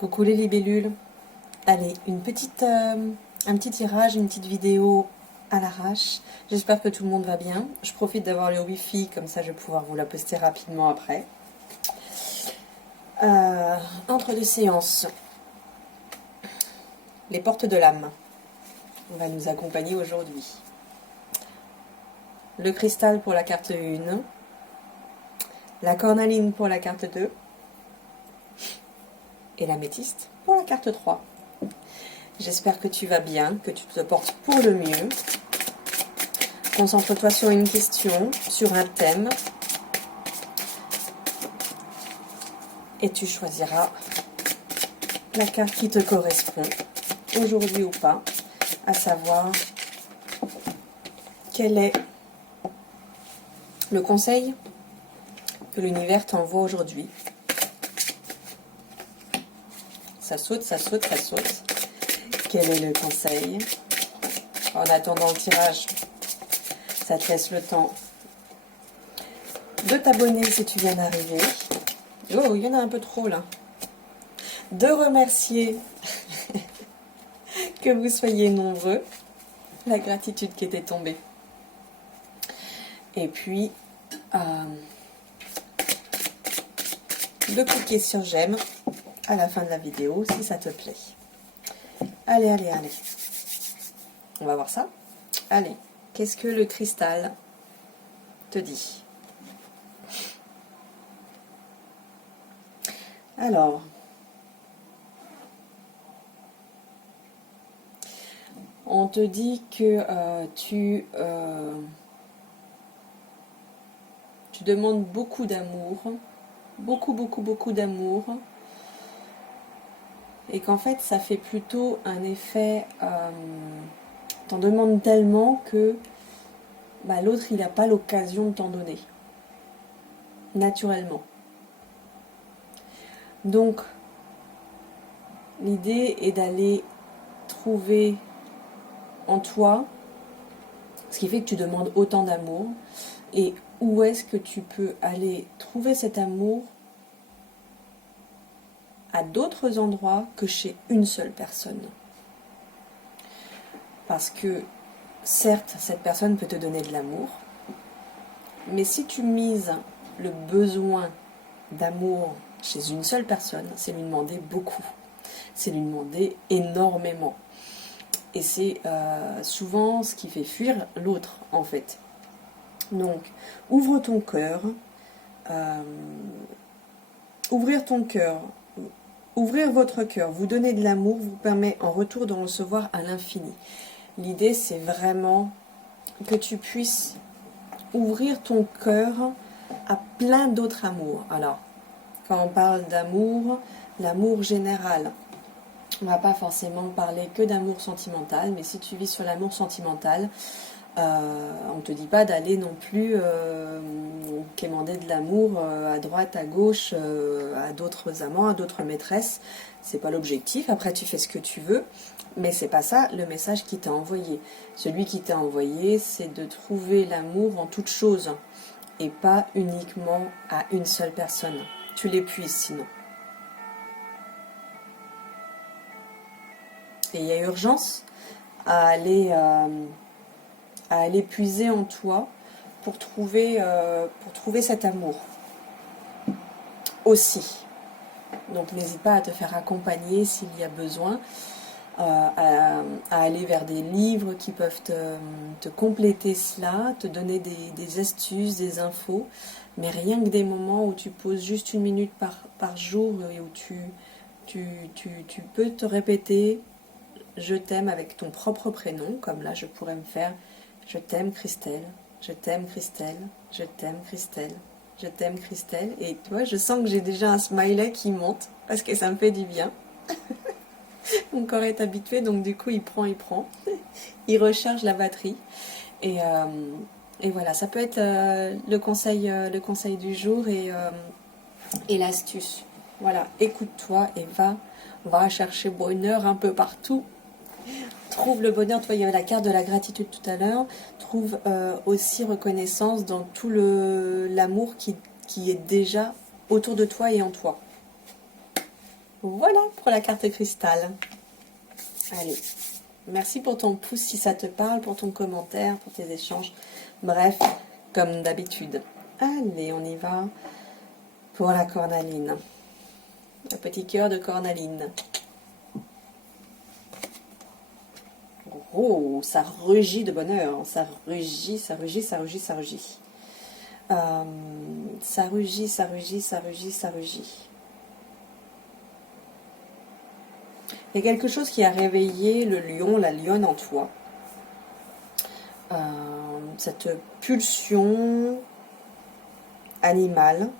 Coucou les libellules. Allez, un petit tirage, une petite vidéo à l'arrache. J'espère que tout le monde va bien. Je profite d'avoir le wifi, comme ça je vais pouvoir vous la poster rapidement après. Entre deux séances, les portes de l'âme. On va nous accompagner aujourd'hui. Le cristal pour la carte 1. La cornaline pour la carte 2. Et l'améthyste pour la carte 3. J'espère que tu vas bien, que tu te portes pour le mieux. Concentre-toi sur une question, sur un thème. Et tu choisiras la carte qui te correspond, aujourd'hui ou pas, à savoir quel est le conseil que l'univers t'envoie aujourd'hui. Ça saute, ça saute, ça saute. Quel est le conseil? En attendant le tirage, ça te laisse le temps de t'abonner si tu viens d'arriver. Oh, il y en a un peu trop là. De remercier que vous soyez nombreux. La gratitude qui était tombée. Et puis, de cliquer sur j'aime à la fin de la vidéo si ça te plaît. Allez, allez, allez. On va voir ça. Allez, qu'est-ce que le cristal te dit? Alors, on te dit que tu demandes beaucoup d'amour, beaucoup d'amour, et qu'en fait ça fait plutôt un effet, t'en demandes tellement que l'autre il n'a pas l'occasion de t'en donner, naturellement. Donc, l'idée est d'aller trouver en toi ce qui fait que tu demandes autant d'amour, et où est-ce que tu peux aller trouver cet amour à d'autres endroits que chez une seule personne. Parce que, certes, cette personne peut te donner de l'amour, mais si tu mises le besoin d'amour chez une seule personne, c'est lui demander beaucoup. C'est lui demander énormément. Et c'est souvent ce qui fait fuir l'autre, en fait. Donc, ouvre ton cœur. Ouvrir ton cœur, ouvrir votre cœur, vous donner de l'amour, vous permet en retour de recevoir à l'infini. L'idée, c'est vraiment que tu puisses ouvrir ton cœur à plein d'autres amours. Alors, quand on parle d'amour, l'amour général, on ne va pas forcément parler que d'amour sentimental, mais si tu vis sur l'amour sentimental, on ne te dit pas d'aller non plus quémander de l'amour à droite, à gauche, à d'autres amants, à d'autres maîtresses. C'est pas l'objectif. Après, tu fais ce que tu veux, mais c'est pas ça le message qui t'a envoyé. Celui qui t'a envoyé, c'est de trouver l'amour en toute chose et pas uniquement à une seule personne. Tu l'épuises sinon. Et il y a urgence à aller puiser en toi pour trouver cet amour aussi. Donc n'hésite pas à te faire accompagner s'il y a besoin, à aller vers des livres qui peuvent te compléter cela, te donner des astuces, des infos, mais rien que des moments où tu poses juste 1 minute par jour et où tu peux te répéter « Je t'aime » avec ton propre prénom, comme là je pourrais me faire « Je t'aime Christelle, je t'aime Christelle, je t'aime Christelle, je t'aime Christelle ». Et tu vois, je sens que j'ai déjà un smiley qui monte, parce que ça me fait du bien. Mon corps est habitué, donc du coup il prend. Il recharge la batterie. Et voilà, ça peut être le conseil du jour et l'astuce. Voilà, écoute-toi et va chercher bonheur un peu partout. Trouve le bonheur, toi il y avait la carte de la gratitude tout à l'heure, trouve aussi reconnaissance dans tout l'amour qui est déjà autour de toi et en toi. Voilà pour la carte cristal. Allez, merci pour ton pouce si ça te parle, pour ton commentaire, pour tes échanges. Bref, comme d'habitude. Allez, on y va pour la cornaline. Le petit cœur de cornaline. Oh, ça rugit de bonheur. Ça rugit, ça rugit, ça rugit, ça rugit. Ça rugit, ça rugit, ça rugit, ça rugit. Il y a quelque chose qui a réveillé le lion, la lionne en toi. Cette pulsion animale.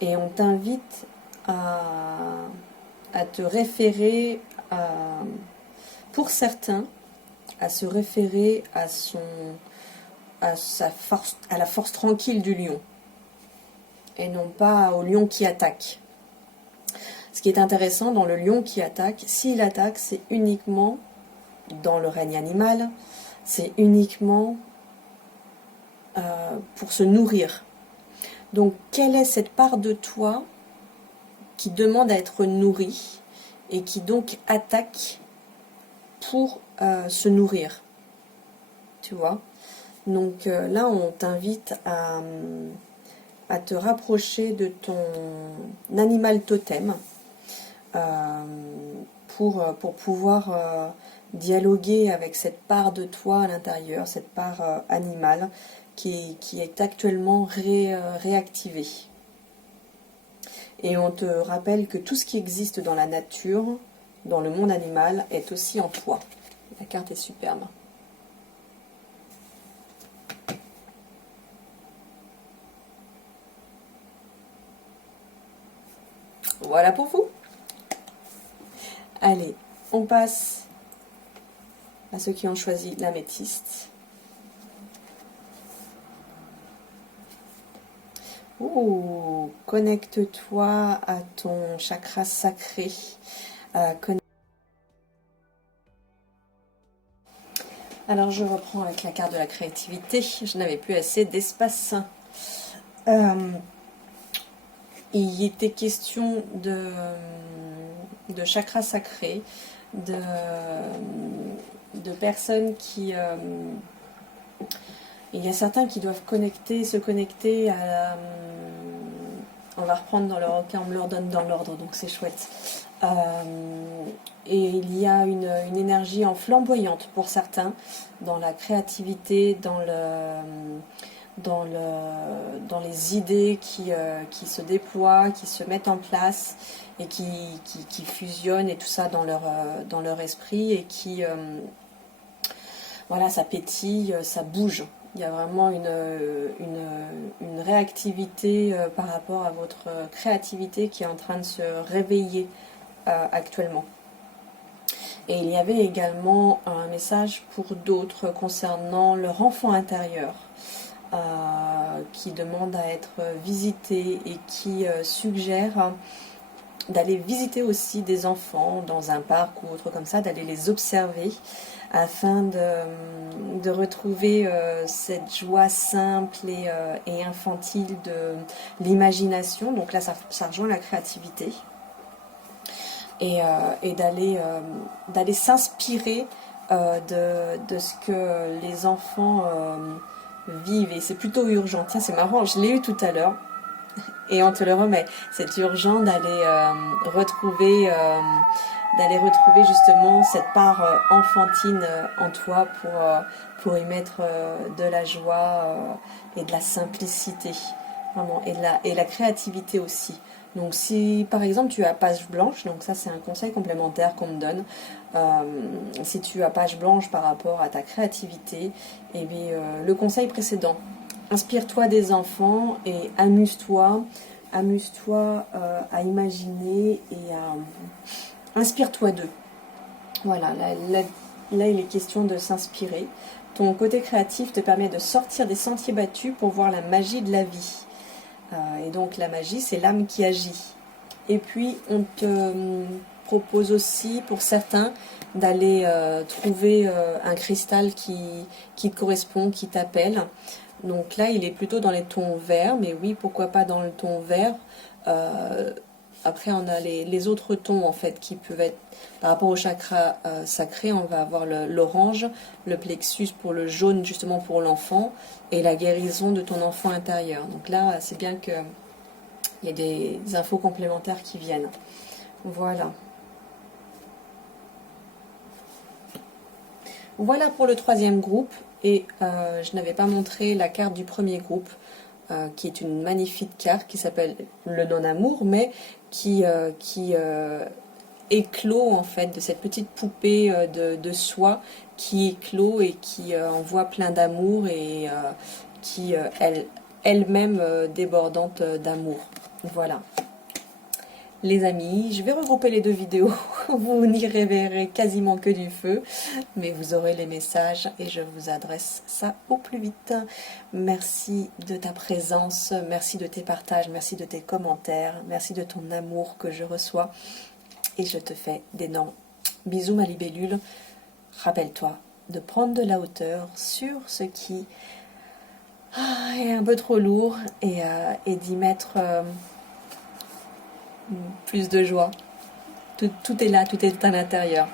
Et on t'invite à te référer, pour certains, à se référer à la force tranquille du lion. Et non pas au lion qui attaque. Ce qui est intéressant dans le lion qui attaque, s'il attaque, c'est uniquement dans le règne animal, c'est uniquement pour se nourrir. Donc, quelle est cette part de toi qui demande à être nourrie et qui donc attaque pour se nourrir? Tu vois? Donc là, on t'invite à te rapprocher de ton animal totem pour pouvoir dialoguer avec cette part de toi à l'intérieur, cette part animale qui est actuellement réactivée. Et on te rappelle que tout ce qui existe dans la nature, dans le monde animal, est aussi en toi. La carte est superbe. Voilà pour vous. Allez, on passe à ceux qui ont choisi l'améthyste. Oh, connecte-toi à ton chakra sacré. Alors je reprends avec la carte de la créativité. Je n'avais plus assez d'espace. Il était question de chakra sacré, de personnes qui... il y a certains qui doivent se connecter à... on va reprendre dans l'ordre, on me leur donne dans l'ordre, donc c'est chouette. Et il y a une énergie en flamboyante pour certains, dans la créativité, dans les idées qui se déploient, qui se mettent en place et qui fusionnent et tout ça dans leur esprit et qui voilà, ça pétille, ça bouge. Il y a vraiment une réactivité par rapport à votre créativité qui est en train de se réveiller actuellement. Et il y avait également un message pour d'autres concernant leur enfant intérieur. Qui demande à être visité et qui suggère d'aller visiter aussi des enfants dans un parc ou autre comme ça, d'aller les observer afin de retrouver cette joie simple et infantile de l'imagination. Donc là, ça rejoint la créativité. Et d'aller s'inspirer de ce que les enfants vivent. Et c'est plutôt urgent. Tiens, c'est marrant, je l'ai eu tout à l'heure. Et on te le remet. C'est urgent d'aller retrouver justement cette part enfantine en toi pour y mettre de la joie et de la simplicité. Vraiment. Et la créativité aussi. Donc si par exemple tu as page blanche, donc ça c'est un conseil complémentaire qu'on me donne, si tu as page blanche par rapport à ta créativité, et bien, le conseil précédent, inspire-toi des enfants et amuse-toi à imaginer et inspire-toi d'eux. Voilà, là il est question de s'inspirer. Ton côté créatif te permet de sortir des sentiers battus pour voir la magie de la vie. Et donc la magie, c'est l'âme qui agit. Et puis on te propose aussi pour certains d'aller trouver un cristal qui te correspond, qui t'appelle. Donc là, il est plutôt dans les tons verts, mais oui, pourquoi pas dans le ton vert. Après, on a les autres tons en fait qui peuvent être par rapport au chakra sacré. On va avoir l'orange, le plexus pour le jaune justement pour l'enfant et la guérison de ton enfant intérieur. Donc là, c'est bien qu'il y ait des infos complémentaires qui viennent. Voilà. Voilà pour le troisième groupe. Et je n'avais pas montré la carte du premier groupe, qui est une magnifique carte qui s'appelle le non-amour, mais qui éclot en fait de cette petite poupée de soie qui éclot et qui envoie plein d'amour et qui elle-même débordante d'amour. Voilà. Les amis, je vais regrouper les deux vidéos, vous n'y verrez quasiment que du feu, mais vous aurez les messages et je vous adresse ça au plus vite. Merci de ta présence, merci de tes partages, merci de tes commentaires, merci de ton amour que je reçois et je te fais d'énormes bisous ma libellule. Rappelle-toi de prendre de la hauteur sur ce qui est un peu trop lourd et d'y mettre plus de joie. Tout est là, tout est à l'intérieur.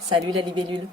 Salut la libellule.